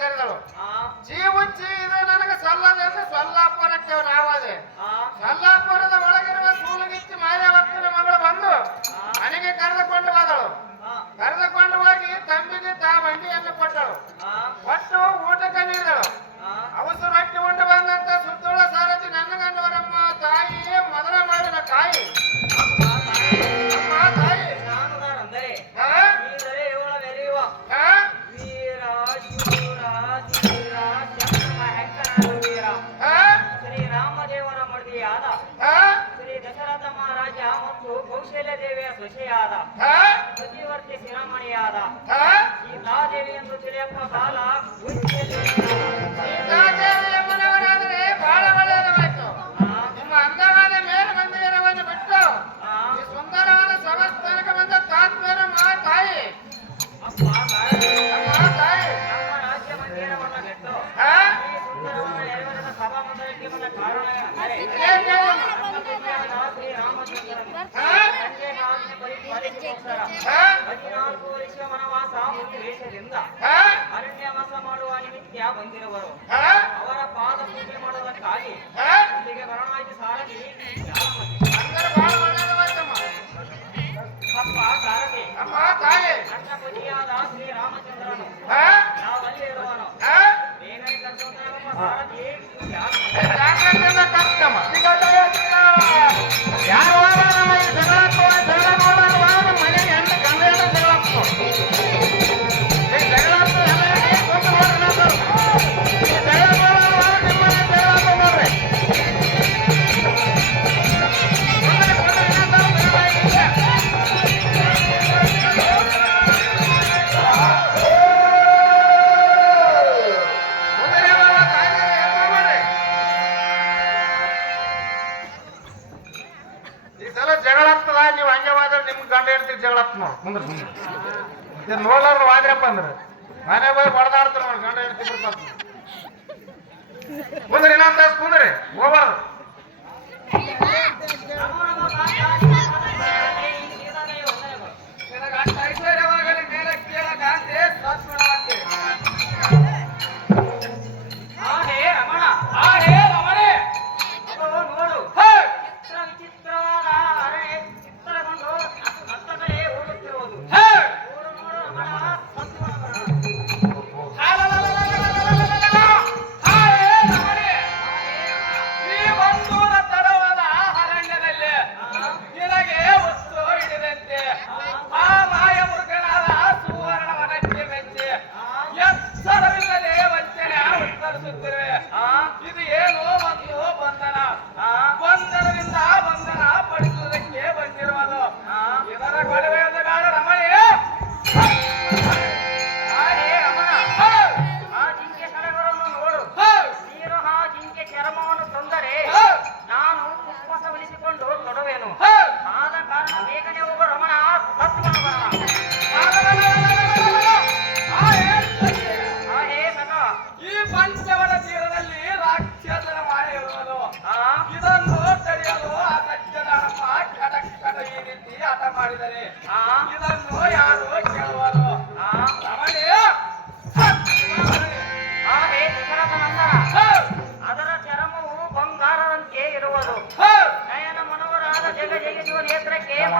ಕರೆದಳು ಜೀವುಚ್ಚಿ ಇದೆ ನನಗೆ ಸಲ್ಲದಂದ್ರೆ ಸೊಲ್ಲಾಪುರಕ್ಕೆ ನಾವಾದೆ ಸೊಲ್ಲಾಪುರದ ಒಳಗಿರುವ ಸೂಲಗಿಚ್ಚಿ ಮಾಯಾವತ್ತಿನ ಮಗಳು ಬಂದು ಮನೆಗೆ ಕರೆದುಕೊಂಡು ಹೋದಳು. ಕರೆದುಕೊಂಡು ಹೋಗಿ ತಂಬಿಗೆ ತಾ ಬಂಡಿಯನ್ನು ಕೊಟ್ಟಳು. ಕೊಟ್ಟು ಕಿರಾಮಣಿಯಾದ ಪ್ರತಿವರ್ತಿ ಈ ಸೀತಾದೇವಿ ಎಂದು ತಿಳಿಯಪ್ಪ ಬಾಲ ಅರಣ್ಯವಾಸ ಮಾಡುವ ನಿಮಿತ್ಯ ಬಂದಿರುವರು ಅವರ ಪಾದ ಪೂಜೆ ಮಾಡುವುದಕ್ಕಾಗಿ ಇಲ್ಲಿಗೆ ಬರಣವಾಗಿ ಸಾರಥಿ ಅಪ್ಪ ಸಾರಥಿ ಅಪ್ಪ ತಾಯಿ ನನ್ನ ಪತಿಯಾದ ಶ್ರೀರಾಮಚಂದ್ರನು ನಾವಲ್ಲಿ ಇರುವನು ಬೇಕಾಗಿ ಕರ್ತವ್ಯ ಸಾರಥಿ ರಾಮಚಂದ್ರ ಕರ್ತಮ್ಮ ಮೂವತ್ತ್ ಮೂರು ಕುಂದ್ರ ಇದು ನೋಡ್ಲಾರ್ದು ಹೋದ್ರಪ್ಪ ಅಂದ್ರೆ ಮನೆ ಹೋಗಿ ಹೊಡೆದಾಡ್ತಾರೆ ನೋಡಿ ಗಂಡ ಹೆಂಡತಿ ಬಿಡ್ತಾರೆ ಕುಂದ್ರಿ ಇನ್ನೊಂದು ತಾಸು ಕುಂದ್ರಿ ಹೋಗ್ಬಾರ್ದು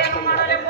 ಏನು ಮಾಡಲೆಂಬ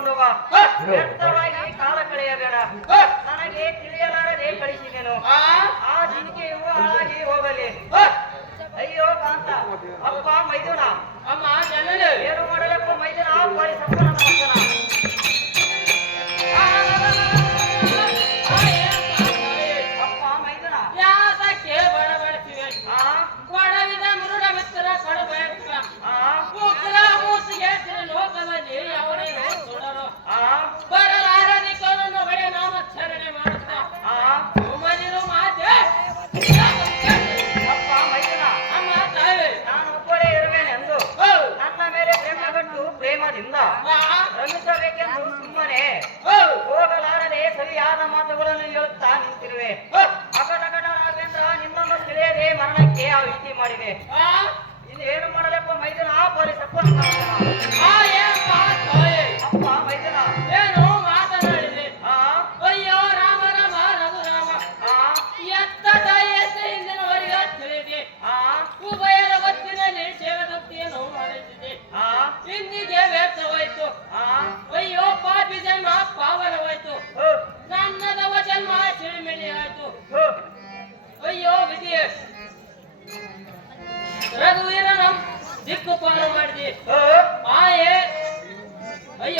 ಕರ್ಕೊಂಡು ಹೋಗಿ ಕಾಲ ಕಳೆಯಬೇಡ. ನನಗೆ ತಿಳಿಯಲಾರದೆ ಕಳಿಸಿದೆನು. ಆ. ಜಿಂಕೆಯು ಹಾಳಾಗಿ ಹೋಗಲಿ. ಅಯ್ಯೋ ಕಾಂತ ಅಪ್ಪ ಮೈದುನ. ಅಮ್ಮ ಏನು ಸುಮ್ಮನೆ. ಹೋಗಲಾರದೆ ಸರಿಯಾದ ಮಾತುಗಳನ್ನು ಹೇಳುತ್ತಾ ನಿಂತಿರುವೆ. ಅಕಟಕಟ ರಾಘವೇಂದ್ರ ನಿಮ್ಮನ್ನು ತಿಳಿಯದೆ ಮರಣಕ್ಕೆ ಆ ರೀತಿ ಮಾಡಿದೆ ಏನು ಮಾಡಲಪ್ಪ ಮೈದನ? ಆ ಪರಿಸಪ್ಪ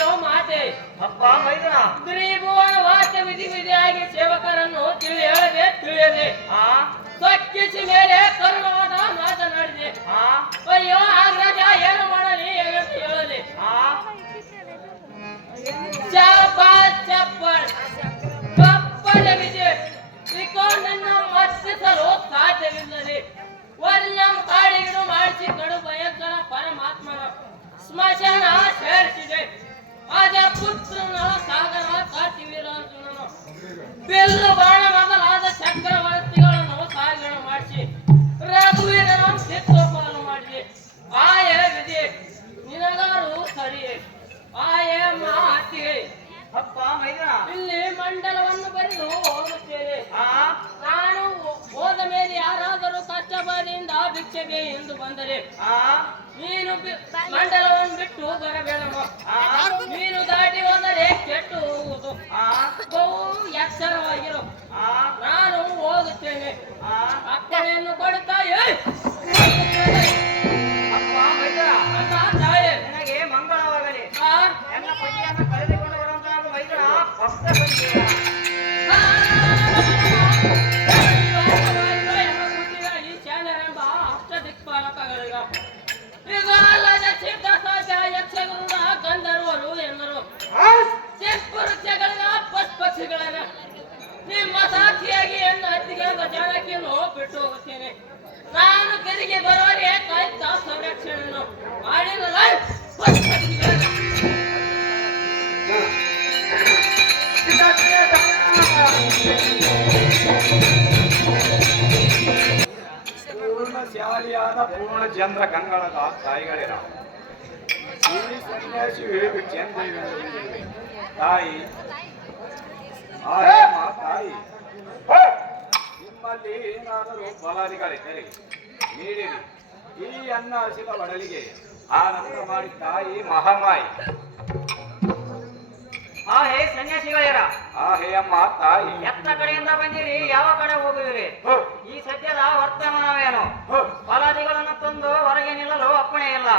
ವೇದವು ಮಾತೆ. ಅಪ್ಪ ಮೈದನ. ವಾಸ ವಿಧಿ ವಿಧಿಯಾಗಿ ಸೇವಕರನ್ನು ತಿಳಿ ಹೇಳದೆ ತಿಳಿಯದೆ. ಆ? ಮೇಲೆ ಕರುಣವನ ಮಾತನಾಡಿದೆ. ಅಯ್ಯೋ ಆಗರಾಜ ಏನು ಮಾಡಲಿ ಹೇಗಂತ ಹೇಳದೆ. ಚಪ್ಪಲ್ ಚಪ್ಪಲ್ ಚಪ್ಪಳ. ವಿಜಯ ತ್ರಿಕೋಣನ ಮತ್ಸಿಸಲು ಸಾಧ್ಯವಿಲ್ಲದೆ. ವರ್ಣಂ ಕಾಡಿಗಿಡು ಮಾಡಿಸಿ ಕಡು ಭಯಂಕರ ಪರಮಾತ್ಮನ ಸ್ಮಶಾನ ಸೇರಿಸಿದೆ. ಅಜ ಪುತ್ರನ ಸಾಗರ ಕಾಟಿವೀರಾರ್ಜುನನು ಬೆಲ್ಲ ಬಾಣ ಮೊದಲಾದ ಚಕ್ರವರ್ತಿಗಳನ್ನು ಸಾವಿರ ಮಾಡಿಸಿ ರಘುವೀರನ ಚಿತ್ರೋಪಾನ ಮಾಡಿದೆ ಆಯ ವಿಧಿ ನಿನಗಾರು ಸರಿಯೇ ಆಯ ಮಾತಿಗೆ ಅಪ್ಪ ಮೈದನ. ಇಲ್ಲಿ ಮಂಡಲವನ್ನು ಬರೆದು ಹೋಗುತ್ತೇನೆ ಆ? ನಾನು ಹೋದ ಮೇಲೆ ಯಾರಾದರೂ ಕಷ್ಟಬಾಧೆಯಿಂದ ಭಿಕ್ಷೆಗೆ ಎಂದು ಬಂದರೆ ಆ? ನೀನು ಮಂಡಲವನ್ನು ಬಿಟ್ಟು ಬರಬೇಡ ನೀನು ದಾಟಿ ಹೋದರೆ ಕೆಟ್ಟು ಹೋಗುವುದು. ಬಹು ಎಚ್ಚರವಾಗಿರು. ಆ ನಾನು ಓದುತ್ತೇನೆ. ಆ ಅಪ್ಪಣೆಯನ್ನು ಕೊಡುತ್ತಾ ಮಂಗಳವಾಗಲಿ. ನನ್ನ ಪತಿಯನ್ನು ಬರುವಂತಹ ಭಕ್ತ ನಾನು ತಿರುಗಿ ಬರುವವರೆಗೆ ಕಾಯ್ತಾ ಸಂರಕ್ಷಣೆಯನ್ನು ಮಾಡಿರಲ್ಲ ಪಕ್ಷಿಗಳನ್ನ. ಪೂರ್ಣ ಶಾಲಿಯಾದ ಪೂರ್ಣ ಚಂದ್ರ ಕಂಗಳದ ತಾಯಿಗಳಿರ ಈ ಸನ್ಯಾಸಿ ಚಂದ್ರ ತಾಯಿ ಆಯಮ್ಮ ತಾಯಿ ನಿಮ್ಮಲ್ಲಿ ಏನಾದರೂ ಫಲಾದಿಗಳಿದ್ದರೆ ನೀಡಿರಿ ಈ ಅನ್ನ ಹಸಿದ ಒಡಲಿಗೆ ಆನಂದ ಮಾಡಿ ತಾಯಿ ಮಹಾಮಾಯಿ. ಆ ಹೇ ಸನ್ಯಾಸಿಗಳೇರ. ಆ ಹೇ ಅಮ್ಮ ತಾಯಿ. ಎತ್ತ ಕಡೆಯಿಂದ ಬಂದಿರಿ ಯಾವ ಕಡೆ ಹೋಗುವಿರಿ? ಈ ಸದ್ಯದ ವರ್ತಮಾನವೇನು? ಫಲಾದಿಗಳನ್ನು ತಂದು ಹೊರಗೆ ನಿಲ್ಲಲು ಅಪ್ಪಣೆ ಇಲ್ಲ.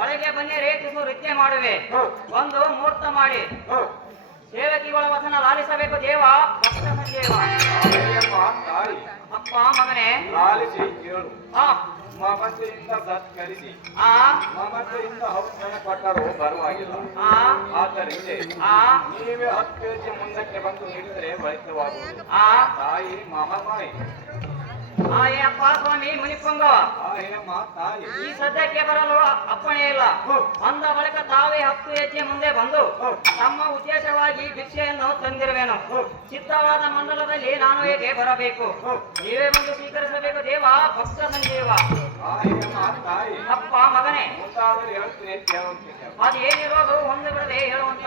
ಒಳಗೆ ಬಂದಿರಿ ತುಸು ನೃತ್ಯ ಮಾಡುವೆ. ಒಂದು ಮುಹೂರ್ತ ಮಾಡಿ. ಸೇವಕಿಗಳ ವಚನ ಲಾಲಿಸಬೇಕು ದೇವ ಭಕ್ತ ಹೇಯಮ್ಮ ತಾಯಿ. ಅಪ್ಪ ಮಗನೇ ಲಾಲಿಸಿ ಕೇಳು. ಆ. ಮಮತೆಯಿಂದ ಸತ್ಕರಿಸಿ ಆ. ಮಮತೆಯಿಂದ ಔಷಧ ಕೊಟ್ಟರು ಬರುವಾಗಿಲ್ಲ. ಆ. ಆದ್ದರಿಂದ ಆ. ನೀವೇ ಹತ್ತು ಕೆಜಿ ಮುಂದಕ್ಕೆ ಬಂದು ಹಿಡಿದರೆ ಫಲಿತವಾಗುವುದು ಆ. ತಾಯಿ ಮಹಾಮಾಯಿ. ಆ ಏ ಅಪ್ಪ ಸ್ವಾಮಿ ಮುನಿಪುಂಗವ ಆ ಈ ಸದ್ಯಕ್ಕೆ ಬರಲು ಅಪ್ಪಣೆ ಇಲ್ಲ. ಬಂದ ಬಳಿಕ ತಾವೇ ಹತ್ತು ಹೆಜ್ಜೆ ಮುಂದೆ ಬಂದು ತಮ್ಮ ಉದ್ದೇಶವಾಗಿ ಭಿಕ್ಷೆಯನ್ನು ತಂದಿರುವೆನು. ಚಿತ್ತವಾದ ಮಂಡಲದಲ್ಲಿ ನಾನು ಹೇಗೆ ಬರಬೇಕು? ನೀವೇ ಬಂದು ಸ್ವೀಕರಿಸಬೇಕು ದೇವ ಭಕ್ತ ಸಂಜೀವ. ಅಪ್ಪ ಮಗನೇ. ಅದು ಏನಿರೋದು ಒಂದು ಬಿಡದೆ ಹೇಳುವಂತ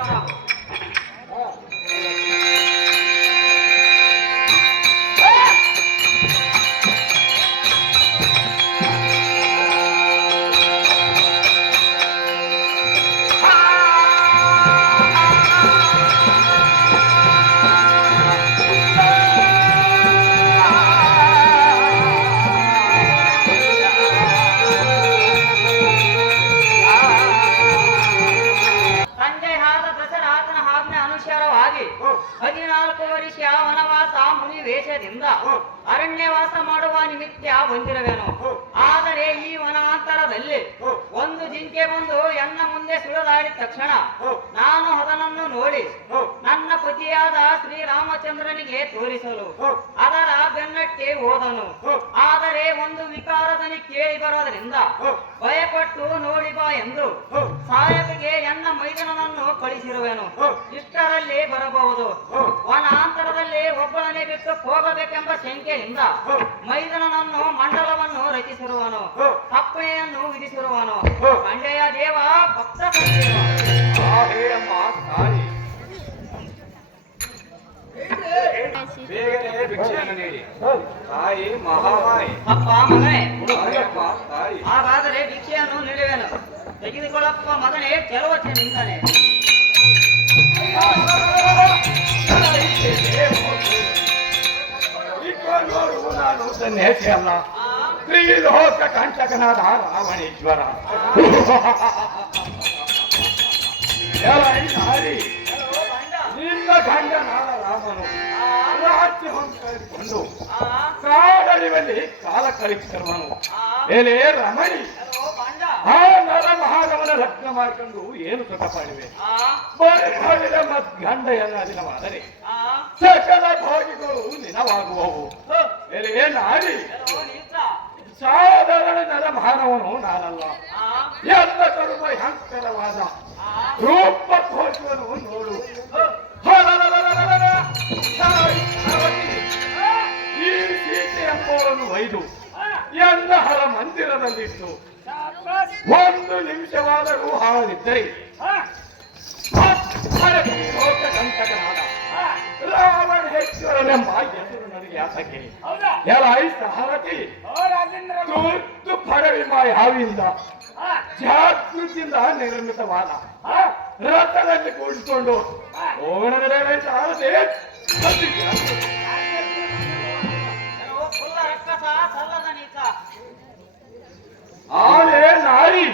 ಅನುಸಾರವಾಗಿ ಹದಿನಾಲ್ಕು ವರ್ಷ ವನವಾಸ ಮುನಿ ವೇಷದಿಂದ ಅರಣ್ಯವಾಸ ಮಾಡುವ ನಿಮಿತ್ತ ಬಂದಿರುವೆನು. ಆದರೆ ಈ ವನಾಂತರದಲ್ಲಿ ಒಂದು ಜಿಂಕೆ ಬಂದು ಎನ್ನ ಮುಂದೆ ಸುಳಿದಾಡಿದ ತಕ್ಷಣ ನಾನು ಅದನನ್ನು ನೋಡಿ ನನ್ನ ಪತಿಯಾದ ಶ್ರೀರಾಮಚಂದ್ರನಿಗೆ ತೋರಿಸಲು ಅದರ ಬೆನ್ನಟ್ಟಿ ಹೋದನು. ಆದರೆ ಒಂದು ವಿಕಾರದಲ್ಲಿ ಕೇಳಿ ಬರೋದರಿಂದ ಭಯಪಟ್ಟು ನೋಡಿ ಬಾ ಎಂದು ಸಾಹೇಬಿಗೆ ಎನ್ನ ಮೈದನನನ್ನು ಕಳಿಸಿರುವೆನು ಇಷ್ಟರಲ್ಲಿ ಬರಬಹುದು. ವನಾಂತರದಲ್ಲಿ ಒಬ್ಬಳನ್ನೇ ಬಿಟ್ಟು ಹೋಗಬೇಕೆಂಬ ಶಂಕೆಯಿಂದ ಮೈದನನನ್ನು ಮಂಡಲವನ್ನು ರಚಿಸಿರುವನು. ತಪ್ಪಣೆಯನ್ನು ವಿಧಿಸಿರುವನು. ಕಂಡೆಯ ದೇವ ಭಕ್ತ ಬೇಗನೆ ಭಿಕ್ಷೆಯನ್ನು ನೀಡಿ. ತಾಯಿ ಮಹಾಮಾಯಿ. ಅಪ್ಪ ಮಗನೇ ತಾಯಿ. ಹಾಗಾದರೆ ಭಿಕ್ಷೆಯನ್ನು ನೀಡುವೆನು. ತೆಗೆದುಕೊಳ್ಳಪ್ಪ ಮಗನೇ ಕೆಲವತ್ತೆ ನಿಂತಾನೆ ನಾನು ಸನ್ಯಾಸಿ ಅಲ್ಲ. ತ್ರಿಲೋಕ ಕಂಟಕನಾದ ರಾವಣೇಶ್ವರ. ಹರಿ. ನಿನ್ನ ಗಂಡನಾದ ರಾಮನು ರಾಜ್ಯವನ್ನು ಕಳೆದುಕೊಂಡು ಕಾಡಳಿವಲ್ಲಿ ಕಾಲ ಕಳಿಸಿರುವನು ಎಲೆ ರಮಣಿ. ಆ ನರ ಮಹಾರಮನ ಲಗ್ನ ಮಾಡಿಕೊಂಡು ಏನು ಸುಖ ಪಡಿವೆ ಬರೆ ಮಾಡಿದ ಮತ್ ಗಂಡ ಎಲ್ಲ ದಿನವಾದರೆ ಸಕಲ ಭೋಗಿಗಳು ನಿನವಾಗುವವು. ಎಲೆ ನಾಡಿ ಸಾಧಾರಣ ನೆಲಭಾರವನು ನಾನಲ್ಲ. ಎಂತ ಕರ್ಮ ಹೆಂಕರವಾದ ರೂಪ ಕೋಶವನ್ನು ನೋಡು. ಈ ಸೀತೆ ಎಂಬುವರನ್ನು ಒಯ್ದು ಎಲ್ಲ ಹಲ ಮಂದಿರದಲ್ಲಿತ್ತು. ಒಂದು ನಿಮಿಷವಾದರೂ ಹಾಳಿದ್ದರೆ ಕಂಟಕನಾದ ಹೆಚ್ಚರನೆ ಮಾಹಿತಿರು ನನಗೆ ಯಾತಕ್ಕೆ ಎಲ್ಲ ಐಸ ಹರತಿ ತುರ್ತು ಫರವಿ ಮಾ ಯಾವಿಂದ ಜಾಗೃತಿಯಿಂದ ನಿರ್ಮಿತವಾದ ರಥದಲ್ಲಿ ಕೂಡಿಸಿಕೊಂಡು ಓಣದರೆ ಸಾರದೆ ಆಳೆ ನಾಯಿ.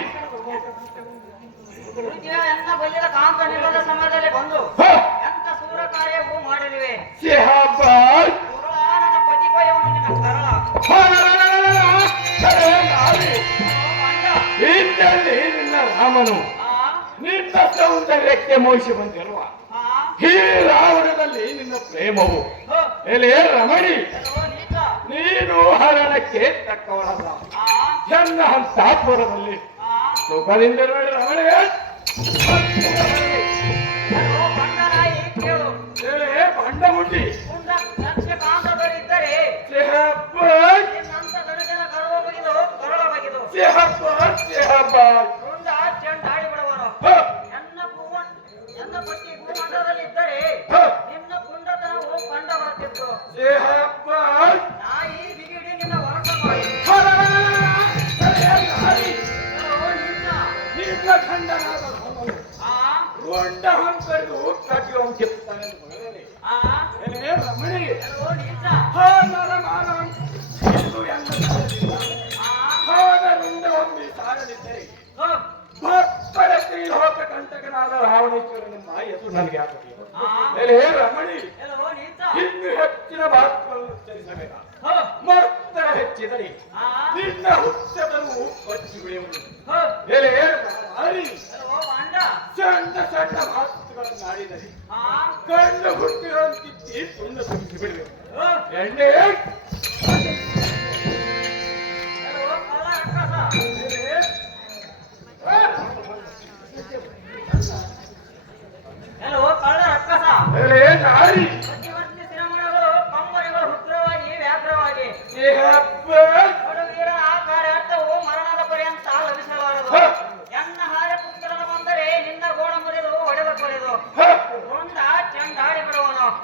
ಕಾಂತ ನಿರೋಧ ಸಮಾಜದಲ್ಲಿ ಬಂದು. ನಿನ್ನ ನಿನ್ನ ರಾಮನು? ನಿನ್ನ ಸೌಂದರ್ಯಕ್ಕೆ ಮೋಹಿಸಿ ಬಂದಿರುವ ಈ ರಾವಣದಲ್ಲಿ ನಿನ್ನ ಪ್ರೇಮವು. ಎಲೆ ರಮಣಿ ನೀನು ಹರಣಕ್ಕೆ ತಕ್ಕವಳಲ್ಲ. ನನ್ನ ಹಂತಾಪುರದಲ್ಲಿ. ಸುಖದಿಂದಿರುವ ರಮಣಿ. हे भांड होती.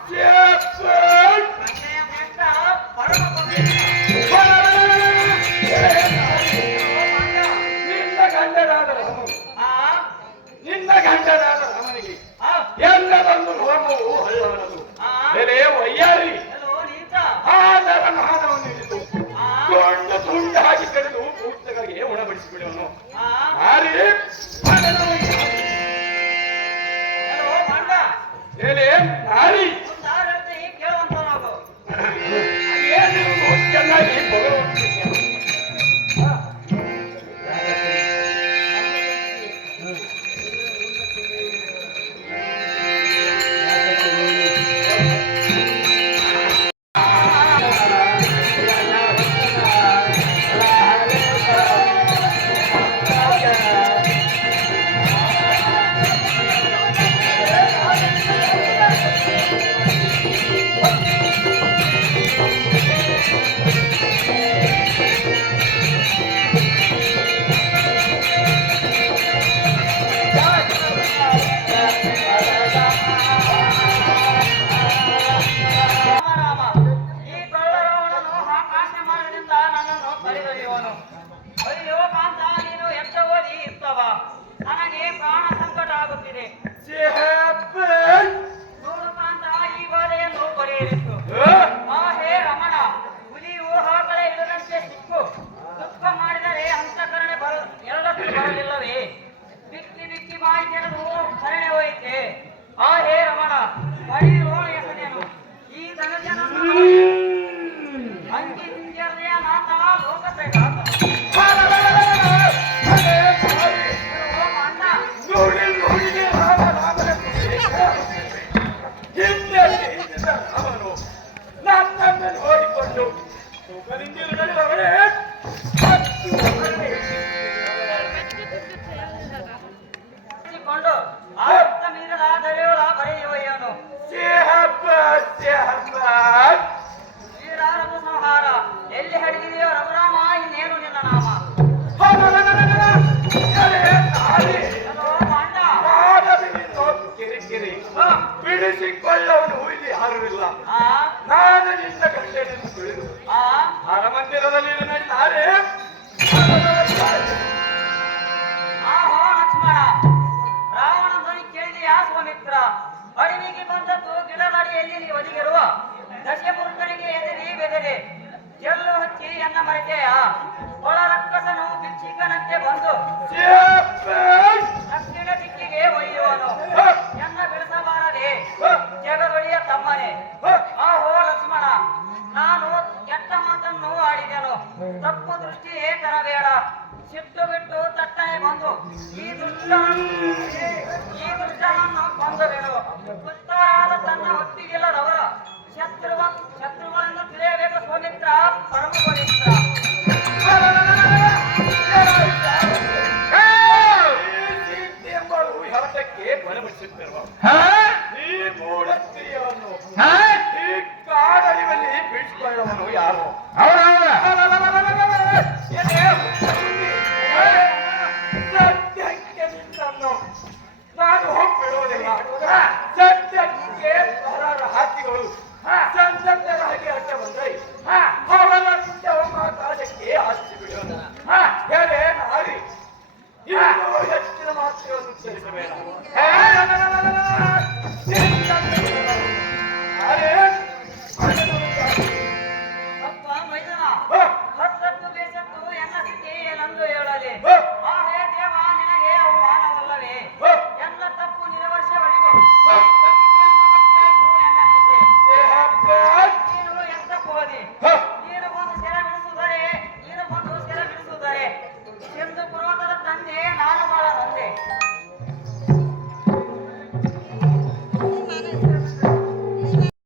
сердце! Yeah. ಬಂದು